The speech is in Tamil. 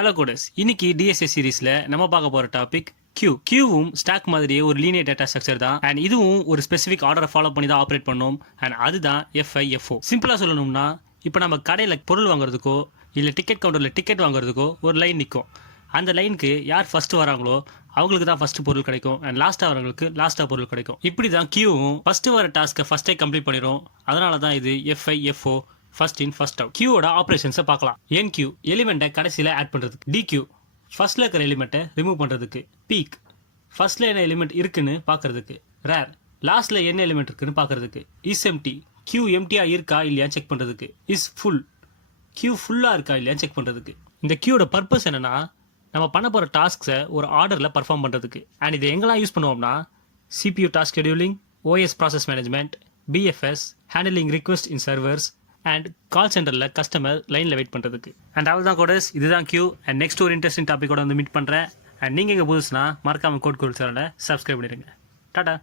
ஹலோ கோடஸ், இன்னைக்கு டிஎஸ்எஸ் சீரீஸ்ல நம்ம பார்க்க போற டாபிக் கியூவும் ஸ்டாக் மாதிரியே ஒரு லீனியர் டேட்டா ஸ்ட்ரக்சர் தான். அண்ட் இதுவும் ஒரு ஸ்பெசிஃபிக் ஆர்டரை ஃபாலோ பண்ணி தான் ஆப்ரேட் பண்ணும். அண்ட் அதுதான் FIFO. சிம்பிளா சொல்லணும்னா, இப்போ நம்ம கடையில் பொருள் வாங்குறதுக்கோ இல்லை டிக்கெட் கவுண்டரில் டிக்கெட் வாங்குறதுக்கோ ஒரு லைன் நிற்கும். அந்த லைனுக்கு யார் ஃபர்ஸ்ட் வராங்களோ அவங்களுக்கு தான் ஃபர்ஸ்ட் பொருள் கிடைக்கும். அண்ட் லாஸ்ட்டாக வரவங்களுக்கு லாஸ்ட்டாக பொருள் கிடைக்கும். இப்படி தான் கியூவும் ஃபர்ஸ்ட் வர டாஸ்க்கை ஃபர்ஸ்டே கம்ப்ளீட் பண்ணிடும். அதனால தான் இது FIFO, first in first out. கியூவோட ஆப்ரேஷன்ஸை பார்க்கலாம். NQ எலிமெண்ட்டை கடைசியில் ஆட் பண்ணுறதுக்கு, DQ ஃபர்ஸ்ட்ல இருக்கிற எலிமெண்ட்டை ரிமூவ் பண்ணுறதுக்கு, பீக் ஃபர்ஸ்ட்ல என்ன எலிமெண்ட் இருக்குன்னு பார்க்கறதுக்கு, ரேர் லாஸ்ட்ல என்ன எலிமெண்ட் இருக்குன்னு பார்க்கறதுக்கு, இஸ் எம்டி கியூ எம்டியா இருக்கா இல்லையா செக் பண்ணுறதுக்கு, இஸ் ஃபுல் கியூ ஃபுல்லாக இருக்கா இல்லையா செக் பண்ணுறதுக்கு. இந்த கியூவோட பர்பஸ் என்னன்னா, நம்ம பண்ண போகிற டாஸ்க்ஸை ஒரு ஆர்டரில் பர்ஃபார்ம் பண்ணுறதுக்கு. அண்ட் இதை எங்கெல்லாம் யூஸ் பண்ணுவோம்னா, CPU task scheduling, OS process management, BFS handling request in servers, and call சென்டரில் கஸ்டமர் லைனில் வெயிட் பண்ணுறதுக்கு. அண்ட் அவ்வளோ தான் கோடஸ், இதுதான் கியூ. அண்ட் நெக்ஸ்ட் ஒரு இன்ட்ரெஸ்டிங் டாப்பிக்கோட வந்து மீட் பண்ணுறேன். அண்ட் நீங்கள் இங்கே புதுசுனா மறக்காமல் கோட் சேனலை சப்ஸ்கிரைப் பண்ணிடுங்க. டாடா.